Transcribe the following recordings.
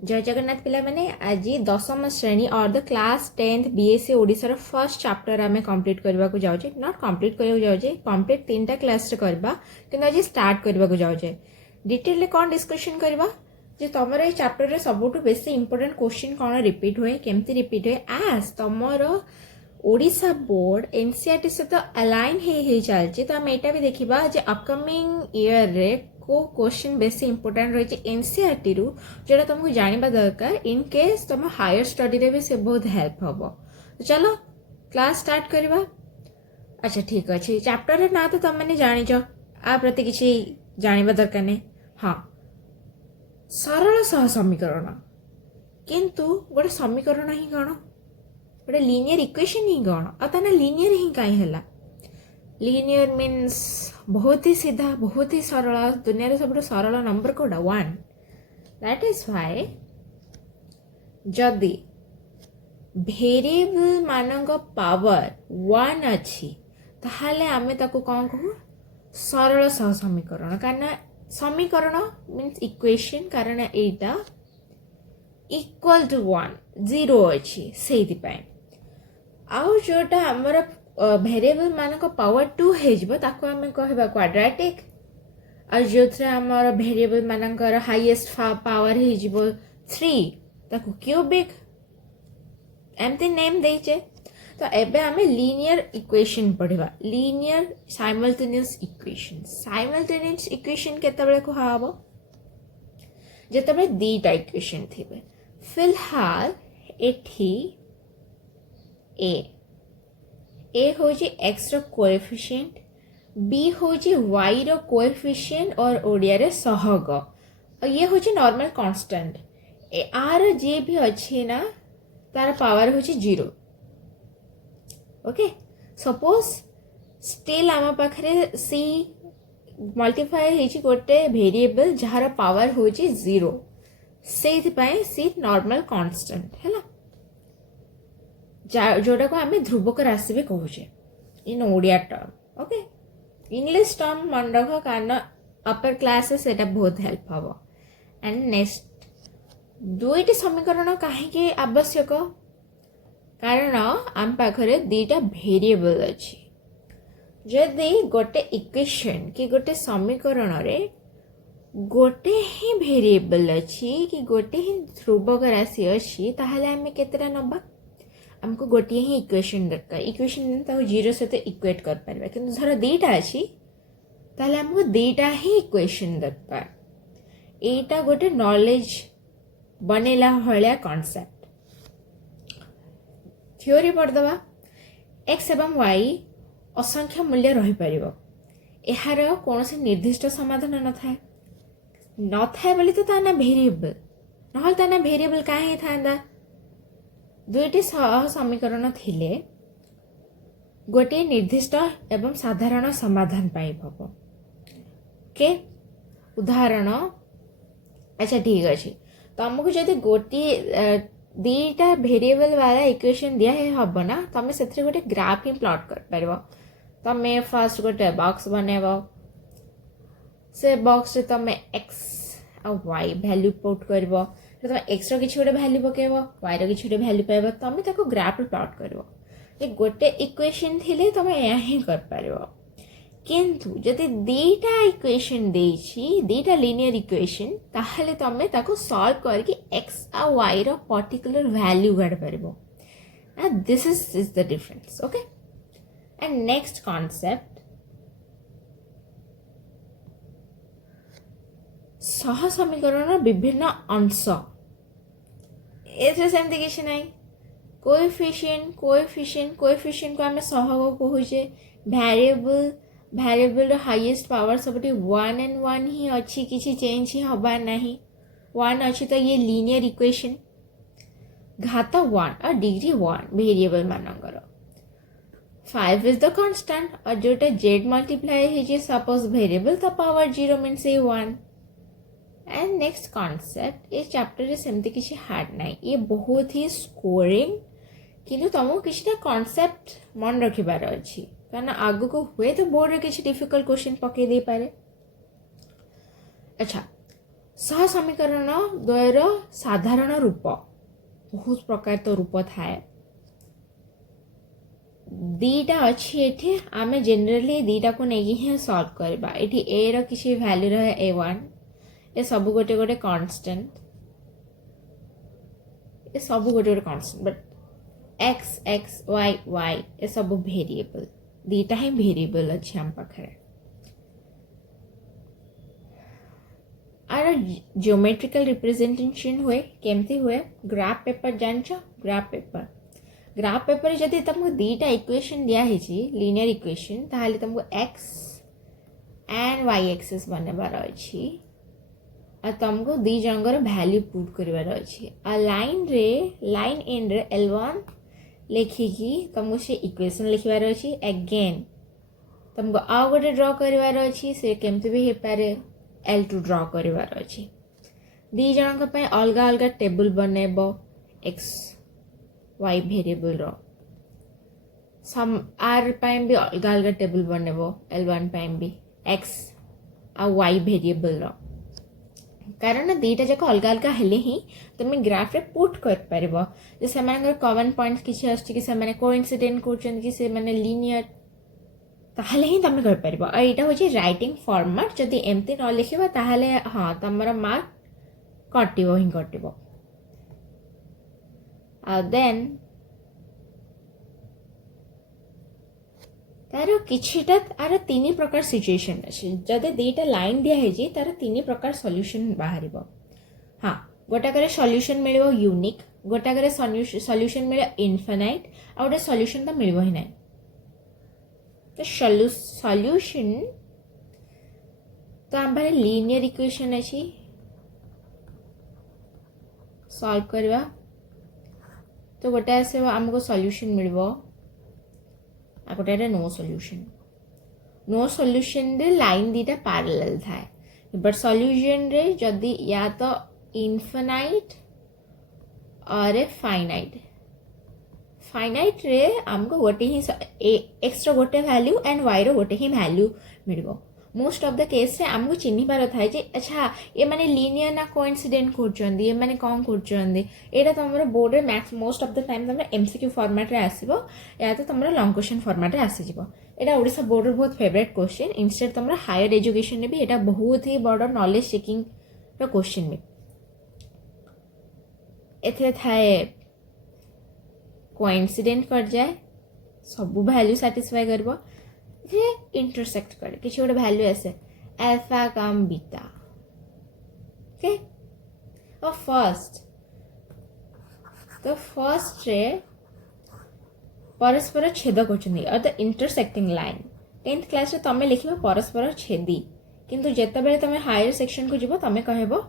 जय जगन्नाथ पिला माने आज 10th श्रेणी और the class 10th BSA Odisha first chapter आम कंप्लीट करने को जाऊे नॉट कंप्लीट करने जाऊे कंप्लीट 3टा क्लास करवा कि आज स्टार्ट करने को जाऊे डिटेल कौन डिस्कशन करवा जे तुम ये चैप्टर रे सबुठु बेसी इंपोर्टेंट क्वेश्चन कौन रिपीट हुए केमती रिपीट हुए एज तुमर ओडिशा बोर्ड एनसीईआरटी सहित अलाइन हो चलती तो आम यहाँ भी देखा जे अपकमिंग ईयर रे को क्वेश्चन बेसी इंपोर्टेंट रही एनसीईआरटी रु जोटा तुमको जानिबा दरकार इन केस तुम हायर स्टडी रे भी से बहुत हेल्प हम तो चलो क्लास स्टार्ट करवा। अच्छा ठीक अच्छे चैप्टर रे ना तो तुम मैंने जानिच आ प्रति किसी जानिबा दरकार नहीं। हाँ सरल सह समीकरण किंतु गोटे समीकरण ही कौन गोटे लीनियर इक्वेशन ही कौन और लीनियर ही कहीं है लीनियर मीन्स बहुत ही सीधा बहुत ही सरल दुनिया सब सरल नंबर कौटा 1 दैट इज व्हाई जदि वेरिएबल मानक पावर 1 अच्छी ताहले आमे ताको कौन कहू सरल सह समीकरण कारण समीकरण मीन्स इक्वेशन कारण एटा इक्वल टू 1 0 अच्छी से आउ जोटा हमर वेरिएबल मानक पावर 2 ताको आमे कहबा क्वाड्रेटिक और जो आमर वेरिएबल मानकर हाईएस्ट पावर हो 3 ताको क्यूबिक एमती नेम देचे तो एबे आमे लीनियर इक्वेशन पढ़िबा लीनियर साइमल्टेनियस इक्वेशन केतबेले कहबो जेतबे दीटा इक्वेशन थिबे फिलहाल एठी ए होची एक्स रो कोएफिशिएंट बी होची वाई रो कोएफिशिएंट और ओडिया रे सहग और ये होची नॉर्मल कांस्टेंट ए आर जे भी अच्छी ना तार पावर होची 0 ओके सपोज स्टिल आम पाखरे सी मल्टीप्लाई होची गोटे वेरिएबल जहार पावर होची 0 से सी नॉर्मल कांस्टेंट है जोटा को आम ध्रुवक राशि भी कहूचे in Odia term okay English term मन रख कारण अपर क्लास से बहुत हेल्प हम एंड नेक्स्ट दुईटी समीकरण कहीं आवश्यक कारण आम पाखरे दुईटा वेरिएबल अच्छी जदि गोटे इक्वेशन कि गोटे समीकरण रे गोटे ही वेरिएबल अच्छी कि गोटे ही ध्रुवक राशि अच्छी ताहले आम केतेटा नबा हमको गोटे ही इक्वेशन दरकार इक्वेशन तो 0 सहित इक्वेट कर पारिबा किंतु धर दुईटा अच्छी ताहले हमको दुईटा ही इक्वेशन दरकार एटा गोटे नॉलेज बनेला भलिया कांसेप्ट थ्योरी पढ़दबा एक्स एवं वाई असंख्य मूल्य रही पारिबो एहार कौन निर्दिष्ट समाधान न थाए बोली तो ताना वेरिएबल नहल ताना वेरिएबल काहे थांदा दुईटी सह समीकरण थिले गोटे निर्दिष्ट एवं साधारण समाधान पाइब ओके उदाहरण अच्छा ठीक अच्छे तुमको जब गोटे दीटा वेरिएबल वाला इक्वेशन दिया है हम ना तुम से गोटे ग्राफ ही प्लॉट कर पार तुम फर्स्ट गोटे बॉक्स बनैब से बॉक्स रे तुम एक्स और वाई वैल्यू पुट कर तुम एक्स रो किसी गोटे वैल्यू पकेब वाई रो किसी गोटे वैल्यू पाइब तुम ताको ग्राफ प्लॉट कर गोटे इक्वेशन थिले तुम या ही कर पार किंतु जदि दीटा इक्वेशन देछि दीटा लीनियर इक्वेशन ताहले तुम ताको सॉल्व करके एक्स और वाई रो पर्टिकुलर वैल्यू काढ पारिबो and this is the difference okay and next concept सह समीकरण विभिन्न अंश एसे सेमती किसी ना कोएफिशिएंट को आम सहग कहूचे वेरिएबल हाईएस्ट पावर सब 1 and 1 ही अच्छी किसी चेंज ही हबार नहीं 1 अच्छी तो ये लीनियर इक्वेशन घात 1 और डिग्री 1 वेरिएबल मानकर 5 इज द कांस्टेंट और जोटा z मल्टीप्लाई है सपोज वेरिएबल तो power 0 means 1 and next concept ये चैप्टर सेमती किसी हार्ड ना ये बहुत ही स्कोरिंग किंतु तुमको किसी कॉन्सेप्ट मन रखिबार अच्छी कारण आगु को हुए तो बोर्ड रे किसी डिफिकल्ट क्वेश्चन पकई दे पारे। अच्छा सह समीकरण द्वयर साधारण रूप बहुत प्रकार तो रूप थाए दीटा अच्छी एठी आमे जनरली दीटा को नहीं ही सॉल्व करबा एठी ए रो किसी वैल्यू रहे a1 ए सब गोटे गोटे कांस्टेंट ए सब गोटे गोटे constant but x x y y ए सब वेरिएबल दीटा ही वेरिएबल अच्छे हम पाखरे आर ज्योमेट्रिकल रिप्रेजेंटेशन हुए केमती हुए ग्राफ पेपर जानछ ग्राफ पेपर जदि तुमको दीटा इक्वेशन दिया है लीनियर इक्वेशन ताहले तुमको x एंड y एक्सिस बनबार अछि आ तुमको दी जंगर वैल्यू पुट करबार अछि आ लाइन एंड रे L1 लिखिकी तुमको से इक्वेशन लिखबार अछि अगेन तुमको आ गोटे ड्रा करबार अछि से केमती भी हे पारे L2 ड्रा करबार अछि दी जनक पे अलग अलग टेबल बनेबो x y वेरिएबल रो सम r पाइम भी अलग अलग टेबल बनेबो L1 पाइम भी x आ y वेरिएबल रो कारण दीटा जाक अलग अलग हेले ही तुम ग्राफ रे पुट कर परबो जे से मानकर कॉमन पॉइंट्स किछि अछि कि से माने कोइंसिडेंट करछन कि से माने लीनियर ताहले ही तुम कर परबो आ एटा होची राइटिंग फॉर्मेट जदि एमती न लिखिबा ताहले हां तमरा मार्क कटिबो ही कटिबो आ देन तार किछिटा आर तीन प्रकार सिचुएशन अछि जदि दीटा लाइन दिया है जी तार तीन प्रकार सॉल्यूशन बाहरिबो हां गोटा करे सॉल्यूशन मिलिबो यूनिक गोटा करे सॉल्यूशन मिले इनफिनाइट आ गोटे सॉल्यूशन तो मिलिबो ही नहीं तो सॉल्यूशन तो हम लीनियर इक्वेशन अछि सॉल्व करवा तो गोटे आसे हमको सॉल्यूशन मिलिबो आ गोटे नो सॉल्यूशन रे लाइन दीटा पैरेलल थाए बट सॉल्यूशन रे जदी या तो इनफिनाइट और फाइनाइट रे हमको गोटे ही एक्स्ट्रा गोटे वैल्यू एंड y रो गोटे ही वैल्यू मिलिबो मोस्ट ऑफ द केस रे हमको चिन्हि पार थाए जे अच्छा ये माने लीनियर ना कोइंसिडेंट करचंदी ये माने कोन करचंदी एटा तमरो बोर्ड रे max most of the time तमरो एमसीक्यू फॉर्मेट रे आसीबो या तो तमरो लॉन्ग क्वेश्चन फॉर्मेट रे आसी जिवो एटा ओडिसा बोर्ड रे बहुत फेवरेट क्वेश्चन इंस्टेड तमरो हायर एजुकेशन रे भी एटा बहुत ही बड़ नॉलेज सीकिंग रो क्वेश्चन में एथे थाए कोइंसिडेंट कर जाए सब वैल्यू सैटिस्फाई करबो जे इंटरसेक्ट करे किछि गोटे वैल्यू आसे अल्फा कम बीटा ओके और फर्स्ट रे परस्पर छेद करछनी और the intersecting line 10th class रे तमे लिखिबो परस्पर छेदी किंतु जेते बेले तमे हायर सेक्शन को जिवो तमे कहबो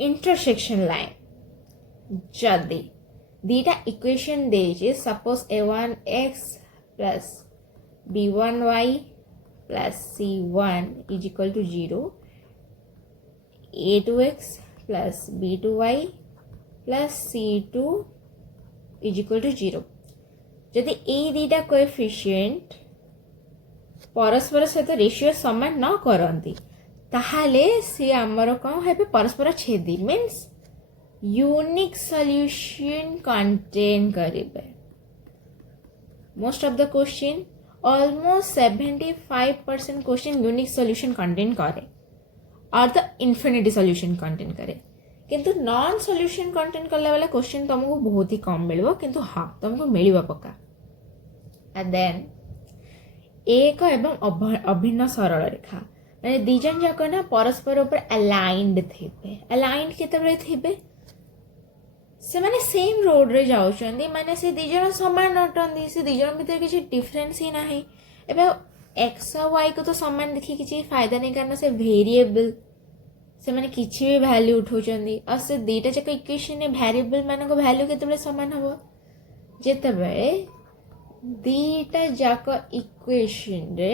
इंटरसेक्शन लाइन जदी दीटा equation they J suppose a1x plus b1y plus c1 is equal to 0 a2x plus b2y plus c2 is equal to 0 जदि ए दीटा कोएफिशिएंट परस्पर सहित रेशियो समान न करंती ताहाले से हमर कोन हेबे परस्पर छेदी मींस यूनिक सॉल्यूशन कंटेन करिबे most of the question almost 75% question unique solution contain करे और द इन्फिनिटी सॉल्यूशन कंटेन करे किंतु नॉन सॉल्यूशन कंटेन करला वाला क्वेश्चन तुमको बहुत ही कम मिलबो किंतु हां तुमको मिलिबो पक्का एंड देन एक एवं अभिन्न सरल रेखा माने दी जन जाक ना परस्पर ऊपर अलाइंड थिबे अलाइंड केतबे थिबे से माने सेम रोड रे जाउछंदी माने से दी जन समान नटंदी से दी जन भीतर किछि डिफरेंस ही नाही एबे x और y को तो समान देखि किछि फायदा नहीं करना से वेरिएबल से माने किछि भी वैल्यू उठौचंदी और से दीटा जक इक्वेशन ने वेरिएबल माने को वैल्यू केतबे समान हबो जेतबे दीटा जक इक्वेशन रे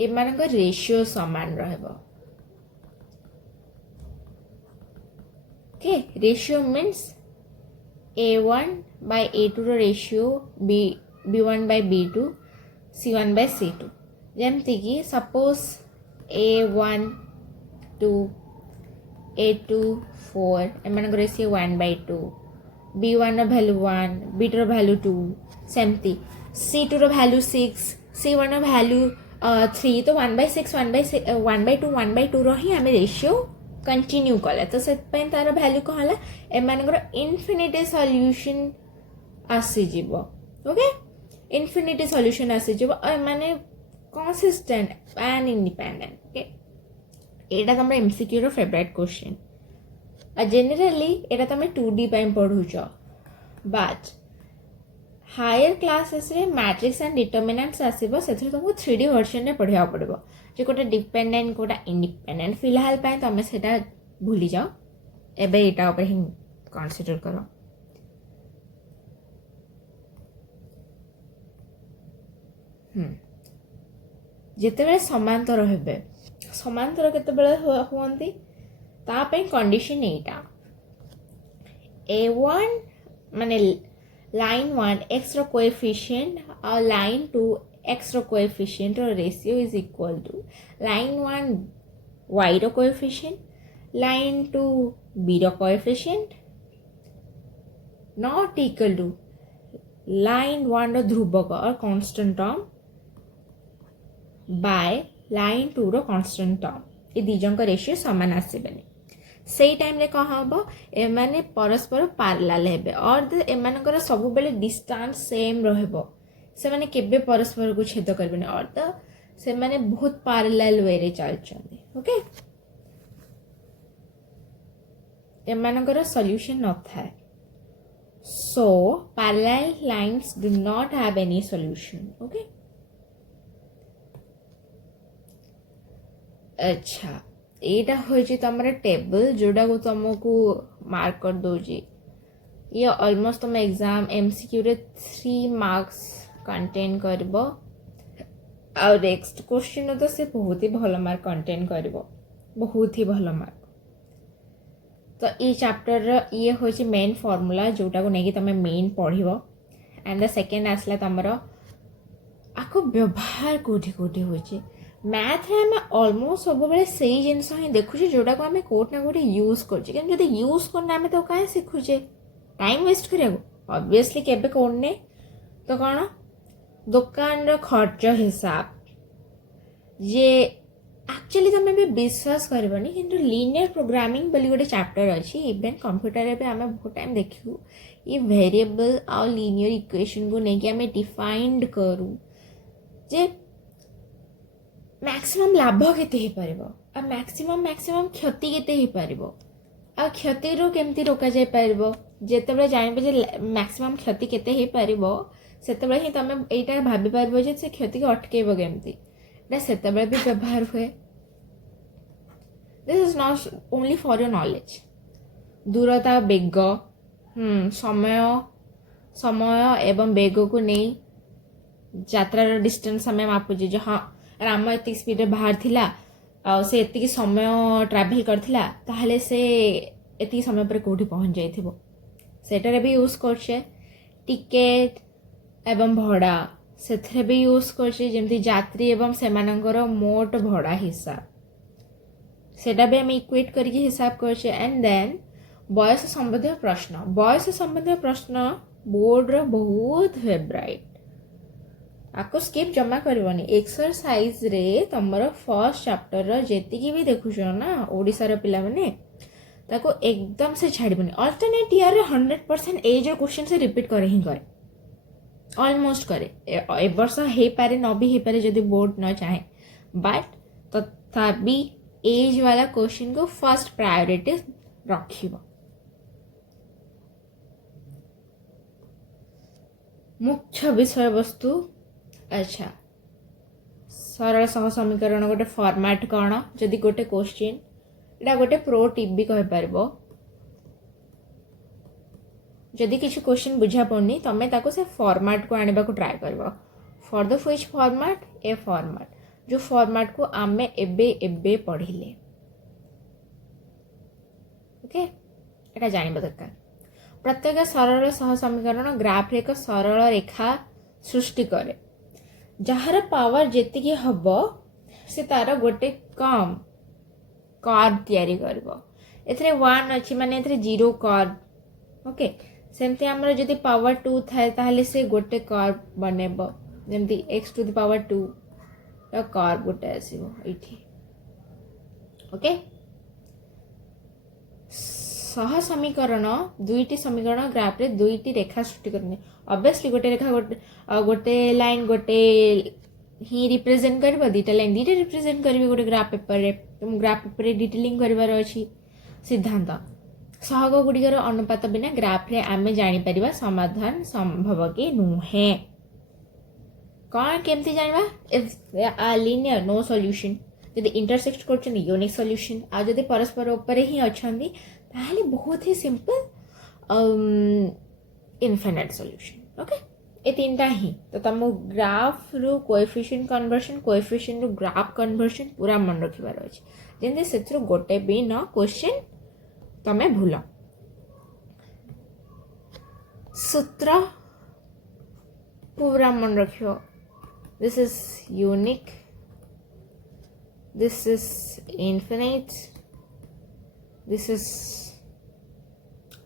ए माने को रेशियो समान रहबो okay ratio means a1 by a2 रो ratio b1 by b2 c1 by c2 जेमती कि suppose A1 2 A2 4 एमानक ratio 1/2 B1 ର ଭ୍ୟାଲୁ 1 B2 ର ଭ୍ୟାଲୁ 2 ସେମିତି C2 ର ଭ୍ୟାଲୁ 6 C1 ର ଭ୍ୟାଲୁ 3 ତ 1/6 1/2 1/2 ର ହିଁ ଆମେ ରେशियो कंटिन्यू कले तो से तार भैल्यू कौन है एमानकर इनफिनिटी सॉल्यूशन आसीज ओके इनफिनिटी सॉल्यूशन आसीज और माने कंसिस्टेंट एंड इंडिपेंडेंट ओके एटा तुम एमसीक्यू रो फेवरेट क्वेश्चन और जनरली एटा तुम 2D पाई पढुछ बट हायर क्लासेस रे मैट्रिक्स एंड डिटरमिनेंट्स आसीबो सेथि तुमको 3D वर्जन रे पढिया पड़िबो जे कोटा डिपेंडेंट कोटा इंडिपेंडेंट फिलहाल पाए तुम सेटा भूली जाओ एबे एटा ऊपर ही कंसीडर करो जेतेबेले समांतर हेबे समांतर केतेबेले हुअंती ता पे कंडीशन एटा A1 माने लाइन 1 x रो कोएफिशिएंट और लाइन 2 x रो कोएफिशिएंट रो ratio is equal to line 1 y रो कोएफिशिएंट लाइन 2 b रो coefficient not equal to line 1 रो ध्रुवक और कांस्टेंट टर्म बाय लाइन 2 रो कांस्टेंट टर्म ए दिजन का रेशियो समान आसीबेनी सेई टाइम रे कहा हबो एमाने परस्पर पैरेलल हेबे और एमानकर सब बेले डिस्टेंस सेम रहबो से माने केबे परस्पर को छेद करबेनी और तो से माने बहुत पैरेलल वे रे चलचंदी ओके एमानकर सॉल्यूशन न थाए so parallel lines do not have any solution okay अच्छा एटा होइछि तमरा टेबल जोडा को तुमको मार्क कर दोजी ये ऑलमोस्ट तुम एग्जाम एमसीक्यू रे 3 मार्क्स कंटेन करबो और नेक्स्ट क्वेश्चन तो से बहुत ही भलो मार्क कंटेन करबो बहुत ही भलो मार्क तो ये चैप्टर रो ये होइछि मेन फार्मूला जोटा को नेकी तमे मेन पढिबो एंड द सेकंड आसला तमरो आको व्यवहार कोठी कोठी होइछि मैथ रे हमें ऑलमोस्ट सब बेले सही जिनस ही देखुचे जोटा को हमें कोट ना कोट यूज करछे कि जदि यूज करना हमें तो काहे सिखुचे टाइम वेस्ट करिया ऑब्वियसली केबे कोने तो कोन दुकान रो खर्च हिसाब जे एक्चुअली तुम भी विश्वास करबनी किंतु लीनियर प्रोग्रामिंग बोली गोटे चैप्टर अच्छी इवन कंप्यूटर रे आम बहुत टाइम देखू ये वेरिएबल और लीनियर इक्वेशन को लेकिन आम डिफाइंड करूँ जे मैक्सिमम लाभ केते ही परिबो आ मैक्सिमम क्षति केते ही परिबो आ क्षति रो केमती रोका जाय परिबो जेतेबे जानबे जे मैक्सिमम क्षति केते ही परिबो सेतेबे ही तमे एटा भाबी परिबो जे से क्षति के अटकेबो केमती ना सेतेबे भी व्यवहार हुए this is not only for your knowledge दूरता बेग समय एवं बेग को नहीं यात्रा डिस्टेंस हमें मापुजे जो हाँ राम एति स्पीड रे बाहर थिला से एति समय ट्रैवल करथिला ताहले से एति समय पर कोठी पहुंच जाइथिबो सेटारे भी यूज करछे टिकेट एवं भड़ा सेथरे भी यूज करछे जेमति यात्री एवं सेमानंकर मोट भड़ा हिसाब सेटा भी हम इक्वेट करके हिसाब करछे एंड देन बयस संबंधित प्रश्न बोर्ड रो बहुत फेवरेट आपको स्किप जमा करबनी एक्सरसाइज रे तमरो फर्स्ट चैप्टर रो जेतिकी भी देखुछो ना ओडिसा रो पिला माने ताको एकदम से छाड़बनी अल्टरनेट ईयर रे 100% ए जो क्वेश्चन से रिपीट करे ही करे ऑलमोस्ट करे ए वर्ष हे पारे न भी हे पारे जदी बोर्ड न चाहे बट तथापि एज वाला क्वेश्चन को फर्स्ट प्रायोरिटी रखिबो मुख्य विषय वस्तु अच्छा सरल सह समीकरण गोटे फॉर्मेट कौन जदि गोटे क्वेश्चन एटा गोटे प्रो टिप भी कहि परबो जदि किसी क्वेश्चन बुझा पड़नी तमें ताको से फॉर्मेट को आने को ट्राई करबो for the which format A format जो फॉर्मेट को आमे एबे पढ़िले ओके एटा जानिबा दरकार प्रत्येक सरल सह समीकरण ग्राफ रे एक सरल रेखा सृष्टि करे जहार पावर जेतिकी हबो से तार गोटे कम कर्व तैयारी करबो एथरे 1 अछि माने एथरे 0 कर्व ओके सेमती हमर जदि पावर 2 थाए ताहले से गोटे कर्व बनेबो जेमती x टू द पावर 2 ता कर्व गोटे आसीबो एठी ओके सह समीकरण दुईटी समीकरण ग्राफ रे दुईटी रेखा सृष्टि करने ऑब्वियसली गोटे रेखा गोटे लाइन गोटे ही रिप्रेजेंट करबो दीटा लाइन दीटा रिप्रेजेंट करबी गोटे ग्राफ पेपर रे तुम ग्राफ पेपर रे डिटेलिंग करबार अछि सिद्धांत सहग गुड़िकर अनुपात बिना ग्राफ रे आमे जानि परिबा समाधान संभव कि नुहे कौन केमती जानबा इफ आ लिनियर नो सॉल्यूशन यदि इंटरसेक्ट करछन यूनिक सॉल्यूशन आ यदि परस्पर ऊपर ही अछंदी ताहले बहुत ही सिंपल इनफिनिट सॉल्यूशन ओके ए तीनटा ही तो तुम ग्राफ रु कोएफिशिएंट कन्वर्शन कोएफिशिएंट रु ग्राफ कन्वर्शन पूरा मन रखिबार अछि जेंदे सेथरो गोटे भी न क्वेश्चन तमे भूल सूत्र पूरा मन रखियो this is unique this is infinite this is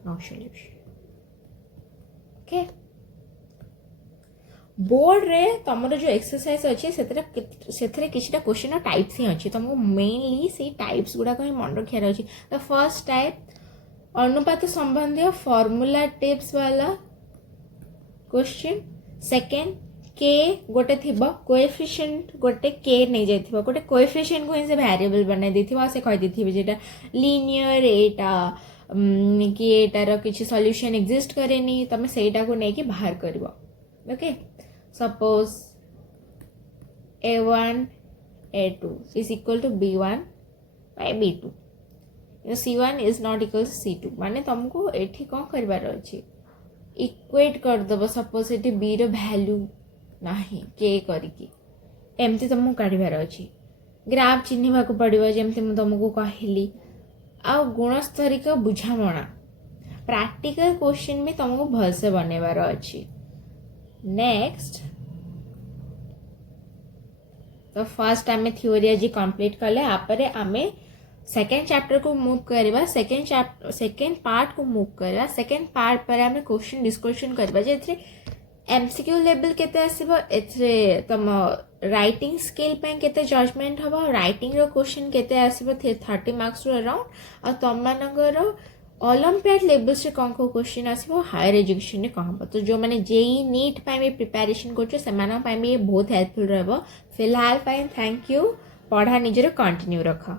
no solution okay board रे तमरो जो एक्सरसाइज अच्छे सेथरे किछटा क्वेश्चन टाइप्स ही अच्छे तुमको मेनली से टाइप्स गुडा को मन रखियार अच्छे द फर्स्ट टाइप अनुपात संबंधी फॉर्मूला टिप्स वाला क्वेश्चन सेकंड के गोटे थिबो कोएफिशिएंट गोटे के नहीं जाइथिबो गोटे कोएफिशिएंट को से वेरिएबल बना देथिबो से कहि देथिबे जेटा लीनियर एटा कि एटार किछि सॉल्यूशन एग्जिस्ट करेनी तमे सेटा को नै कि बाहर करबो okay suppose a1 a2 is equal to b1 by b2 c1 is not equal to c2 माने तुमको एठी कोन करबार अछि इक्वेट कर दबो सपोज एठी b रो वैल्यू नाही के करिकी एमती तुमको काढिबार अछि ग्राफ चिन्हिबा को पड़िबो जेमती म तुमको कहली आ गुणस्तरिक बुझामणा प्रैक्टिकल क्वेश्चन में तुमको भलसे बनेबार अछि नेक्स्ट तो फर्स्ट आमे थ्योरी आज कंप्लीट करले आपरे आमे सेकेंड चैप्टर को मूव करबा सेकेंड पार्ट को मूव करबा सेकेंड पार्ट पर आमे क्वेश्चन डिस्कशन करबा जेथरे एमसीक्यू लेवल केते आसीबो एथरे तम राइटिंग स्किल पे केते जजमेंट हबो राइटिंग रो क्वेश्चन केते आसीबो 30 मार्क्स रो अराउंड और तम मानकर ओलंपियाड लेवल से कौन को क्वेश्चन आसीबो हायर एजुकेशन ने कहबो तो जो माने जेई नीट पाई में प्रिपरेशन करछो से माना पाई में बहुत हेल्पफुल रहबो फिलहाल पाई थैंक यू पढ़ा निजर कंटिन्यू रखा।